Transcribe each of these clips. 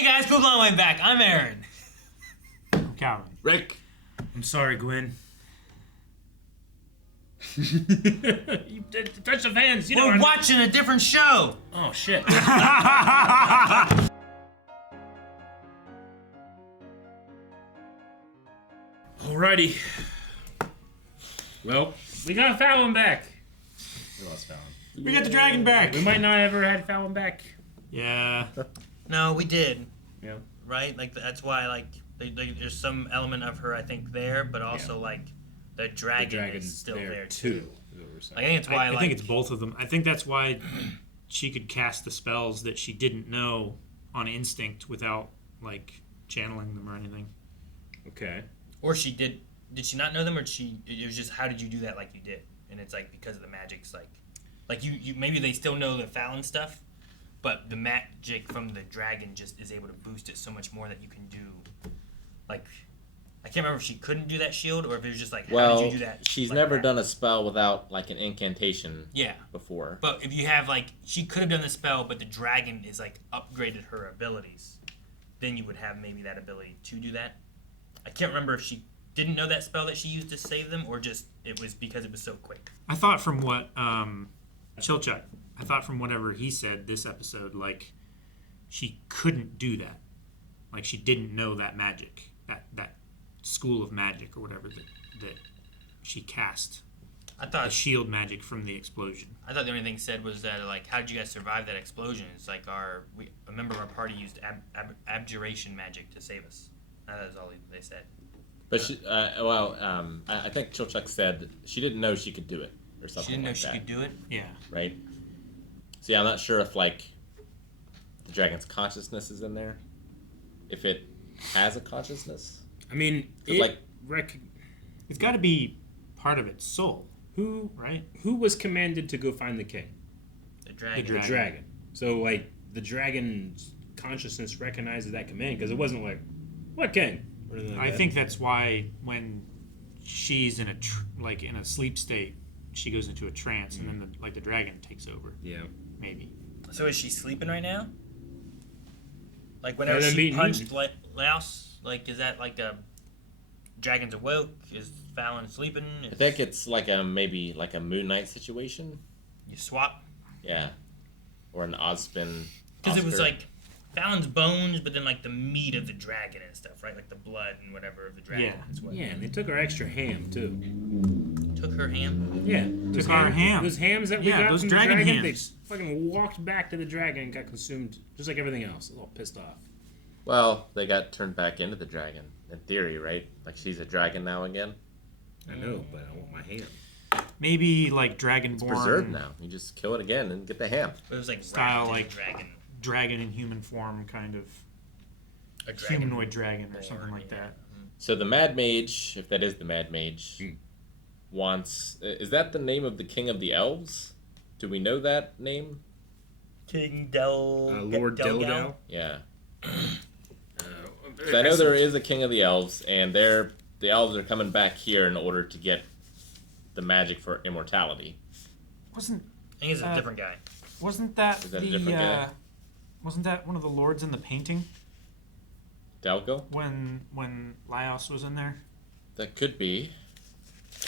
Hey guys, Poop on my back. I'm Aaron. I'm Calvin. Rick. I'm sorry, Gwen. You touch the fans. We're watching a different show. Oh shit. Alrighty. Well, we got Falin back. We lost Falin. We got the dragon back. We might not ever had Falin back. Yeah. No, we did. Yeah. Right? Like that's why there's some element of her I think there, but also like the dragon is still there too. I think it's why I think it's both of them. I think that's why she could cast the spells that she didn't know on instinct without like channeling them or anything. Okay. Or she did she not know them, or it was just how did you do that like you did? And it's like because of the magic's like you maybe they still know the Falin stuff, but the magic from the dragon just is able to boost it so much more that you can do like I can't remember if she couldn't do that shield or if it was just like how did you do that? She's like never that? done a spell without like an incantation before. But if you have like she could have done the spell but the dragon is like upgraded her abilities, then you would have maybe that ability to do that. I can't remember if she didn't know that spell that she used to save them, or just it was because it was so quick. I thought from what Chilchuk, I thought from whatever he said this episode, like she couldn't do that. Like she didn't know that magic, that school of magic or whatever that she cast. I thought the shield magic from the explosion. I thought the only thing said was that like how did you guys survive that explosion? It's like a member of our party used abjuration magic to save us. That was all they said. But I think Chilchuk said she didn't know she could do it or something. She didn't know like she that. could do it. Yeah. Right. See, I'm not sure if like the dragon's consciousness is in there. If it has a consciousness. I mean, it's got to be part of its soul. Who was commanded to go find the king? The dragon. The dragon. So like the dragon's consciousness recognizes that command because it wasn't like, what king? I think that's why when she's in a sleep state, she goes into a trance, and then the dragon takes over. Yeah, maybe. So is she sleeping right now? Like whenever she punched Laos, like is that like a dragon's awoke? Is Falin sleeping? I think it's like maybe like a Moon Knight situation. You swap. Yeah, or an Ozpin. Because it was like Falin's bones, but then like the meat of the dragon and stuff, right? Like the blood and whatever of the dragon. Yeah, and they took her extra ham too. Took her ham? Yeah, took our ham. Those hams that we got those from dragon the dragon, hams. They fucking walked back to the dragon and got consumed just like everything else. A little pissed off. Well, they got turned back into the dragon, in theory, right? Like she's a dragon now again. I know, but I want my ham. Maybe like Dragonborn. It's preserved now. You just kill it again and get the ham. It was like style like dragon in human form, kind of a humanoid dragon or something like that. So the Mad Mage, if that is the Mad Mage, wants... Is that the name of the King of the Elves? Do we know that name? King Lord Delgal? Yeah. So I know there is a King of the Elves, and the elves are coming back here in order to get the magic for immortality. I think it's a different guy. Wasn't that a different guy? Wasn't that one of the lords in the painting? Delgal? When Laos was in there? That could be.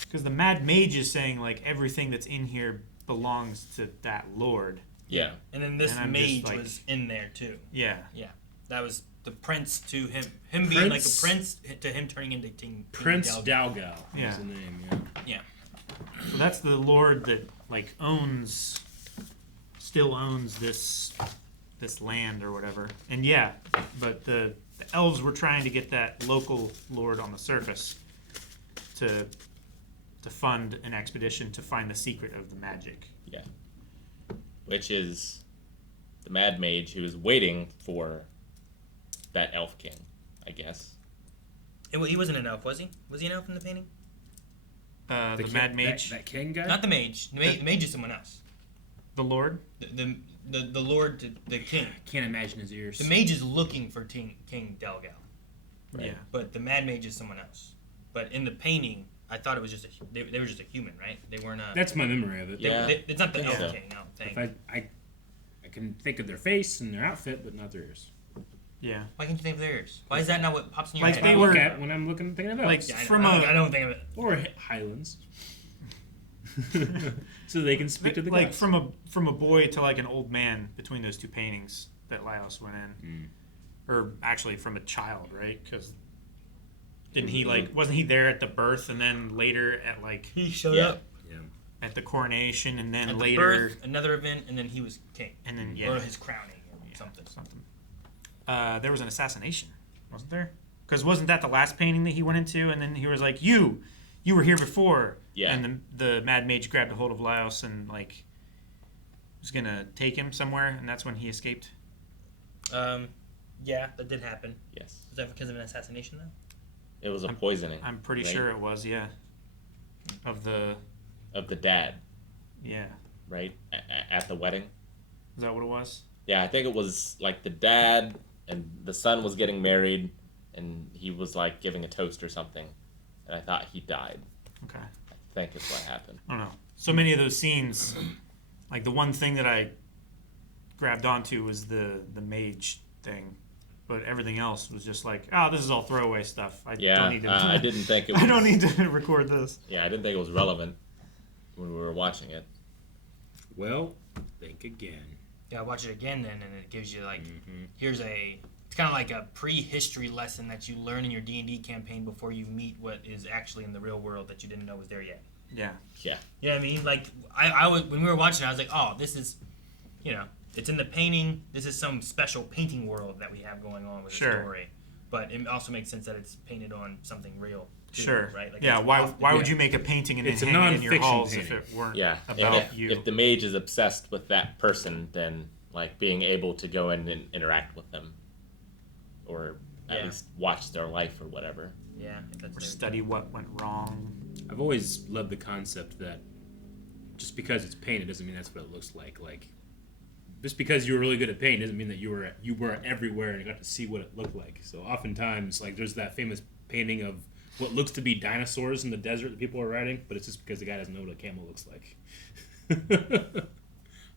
Because the Mad Mage is saying, like, everything that's in here belongs to that lord. Yeah. And then this mage was in there, too. Yeah. Yeah. That was the prince to him. Him being like a prince to him turning into King Prince Delgal. Yeah. Was the name, yeah. So that's the lord that, like, still owns this land or whatever. And yeah, but the elves were trying to get that local lord on the surface to fund an expedition to find the secret of the magic. Yeah. Which is the Mad Mage who is waiting for that elf king, I guess. He wasn't an elf, was he? Was he an elf in the painting? The Mad Mage? That king guy? Not the mage. The mage is someone else. The lord? The lord, the king. I can't imagine his ears. The mage is looking for King Delgal. Right. Yeah. But the Mad Mage is someone else. But in the painting, I thought it was just they were just a human, right? They weren't a... That's my memory of it. It's not the elf king, I don't think. I can think of their face and their outfit, but not their ears. Yeah. Why can't you think of theirs? Why is that not what pops in your Like head? they I were look at when I'm thinking of like elves. Yeah, from I don't think of it. Or Highlands. So they can speak to the like gods. from a boy to like an old man between those two paintings that Laios went in, or actually from a child, right? Because didn't he wasn't he there at the birth and then later at like He showed Yeah. up Yeah. at the coronation and then at the later birth, another event, and then he was king. and then Or his crowning or something. There was an assassination, wasn't there? Because wasn't that the last painting that he went into? And then he was like, "You were here before." Yeah. And the Mad Mage grabbed a hold of Laios and like was gonna take him somewhere, and that's when he escaped. Yeah, that did happen. Yes. Was that because of an assassination, though? It was a poisoning. I'm pretty right? sure it was, yeah. Of the dad, yeah, right? At the wedding. is that what it was? Yeah, I think it was like the dad and the son was getting married, and he was like giving a toast or something, and I thought he died. Okay. I think is what happened. I don't know. So many of those scenes, like the one thing that I grabbed onto was the mage thing, but everything else was just like, oh, this is all throwaway stuff. I Yeah, don't need to. I didn't think it was. I don't need to record this. Yeah, I didn't think it was relevant when we were watching it. Well, think again. Yeah, watch it again then, and it gives you like, it's kind of like a pre-history lesson that you learn in your D&D campaign before you meet what is actually in the real world that you didn't know was there yet. Yeah. Yeah. You know what I mean? Like, I was, when we were watching it, I was like, oh, this is, it's in the painting. This is some special painting world that we have going on with the story. But it also makes sense that it's painted on something real, too, Sure. right? Like yeah. it's Why would you make a painting and then It's a hang it in your non-fiction halls painting. if it weren't Yeah. about And you? if the mage is obsessed with that person, then like being able to go in and interact with them, or at least watch their life or whatever. Yeah. If that's or their- study what went wrong. I've always loved the concept that just because it's painted doesn't mean that's what it looks like. Like, just because you were really good at painting doesn't mean that you were everywhere and you got to see what it looked like. So oftentimes, like, there's that famous painting of what looks to be dinosaurs in the desert that people are writing, but it's just because the guy doesn't know what a camel looks like.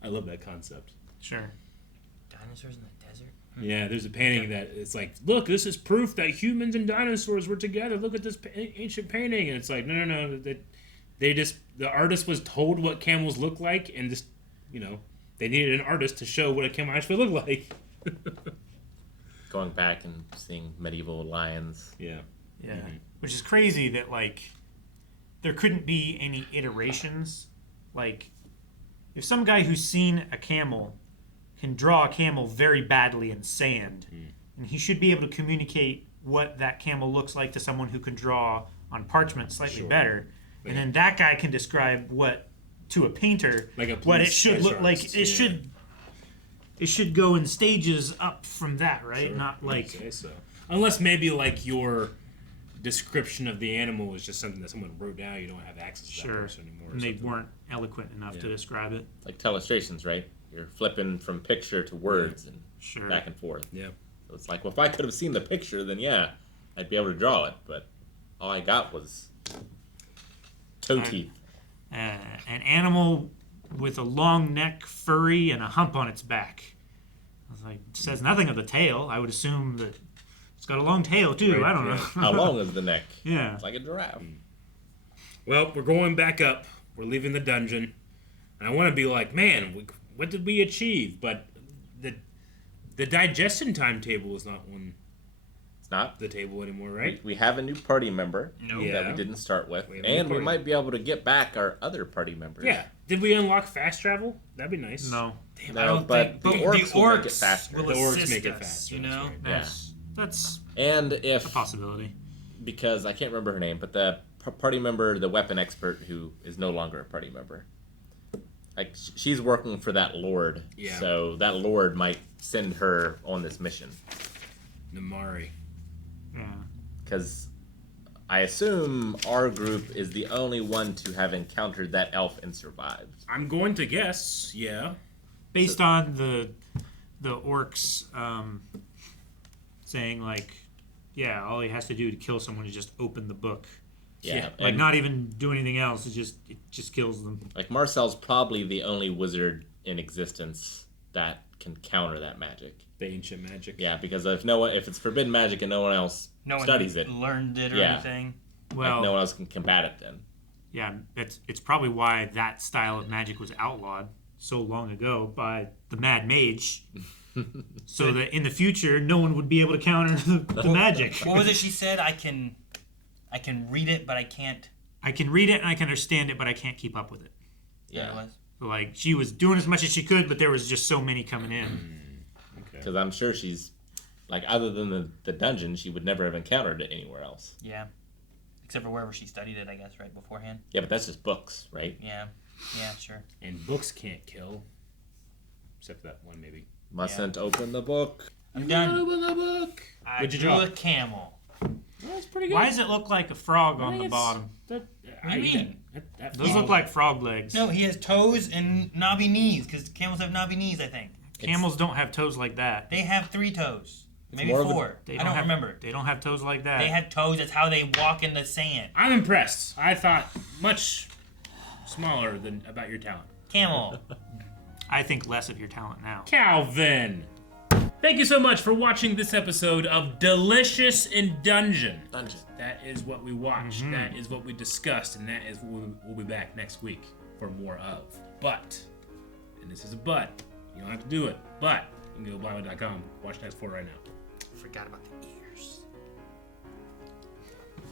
I love that concept. Sure. Dinosaurs in the desert? Yeah, there's a painting that it's like, look, this is proof that humans and dinosaurs were together. Look at this ancient painting, and it's like, no. The artist was told what camels look like, and just, they needed an artist to show what a camel actually looked like. Going back and seeing medieval lions. Yeah. Yeah. Which is crazy that like there couldn't be any iterations. Like if some guy who's seen a camel can draw a camel very badly in sand, and he should be able to communicate what that camel looks like to someone who can draw on parchment slightly better. And then that guy can describe what to a painter Like a what it police should look sketch like. artist, It should go in stages up from that, right? Sure, Not I'd like say so. Unless maybe like your description of the animal is just something that someone wrote down. You don't have access to that person anymore. and they weren't eloquent enough to describe it. Like illustrations, right? You're flipping from picture to words and back and forth. Yeah. So it's like, well, if I could have seen the picture, then yeah, I'd be able to draw it. But all I got was toe teeth. An animal with a long neck, furry, and a hump on its back. I was like, it says nothing of the tail. I would assume that it's got a long tail too. Right, I don't know. How long is the neck? Yeah. It's like a giraffe. Well, we're going back up. We're leaving the dungeon, and I want to be like, man, what did we achieve? But the digestion timetable is not on It's not. the table anymore, right? We have a new party member No. Yeah. that we didn't start with, We have a new and we party. might be able to get back our other party members. Yeah. Did we unlock fast travel? That'd be nice. No. Damn, No, I don't but think the orcs will make it faster. will The orcs assist make it us, faster, you that's know? right. Yeah. That's And a if, possibility. because I can't remember her name, but the party member, the weapon expert who is no longer a party member, like she's working for that lord. Yeah. So that lord might send her on this mission. Namari. Yeah. Because I assume our group is the only one to have encountered that elf and survived. I'm going to guess, yeah. Based on the orcs saying like, yeah, all he has to do to kill someone is just open the book. Yeah. Like and, not even do anything else. It just kills them. like Marcel's probably the only wizard in existence that can counter that magic. The ancient magic. Yeah, because if it's forbidden magic and no one else studies it, learned it or Yeah. anything. Well, no one else can combat it then. yeah, it's probably why that style of magic was outlawed so long ago by the Mad Mage, so that in the future no one would be able to counter the magic. What was it she said? I can read it, but I can't. I can read it and I can understand it, but I can't keep up with it. Yeah, it was. Like, she was doing as much as she could, but there was just so many coming in. Because I'm sure she's, like, other than the dungeon, she would never have encountered it anywhere else. Yeah. Except for wherever she studied it, I guess, right beforehand. Yeah, but that's just books, right? Yeah. Yeah, sure. And books can't kill. Except for that one, maybe. Mustn't open the book. I'm done. Open the book. I What'd you drew draw? a camel. That's pretty good. Why does it look like a frog on the bottom? What do you mean? Those look like frog legs. No, he has toes and knobby knees, because camels have knobby knees, I think. Camels don't have toes like that. They have 3 toes. Maybe more of a- 4. They I don't have, remember. They don't have toes like that. They have toes. That's how they walk in the sand. I'm impressed. I thought much smaller than about your talent. Camel. I think less of your talent now. Calvin! Thank you so much for watching this episode of Delicious in Dungeon. That is what we watched, that is what we discussed, and that is what we'll be back next week for more of. But, and this is a but, you don't have to do it, but you can go to blindwood.com, watch next 4 right now. Forgot about the ear.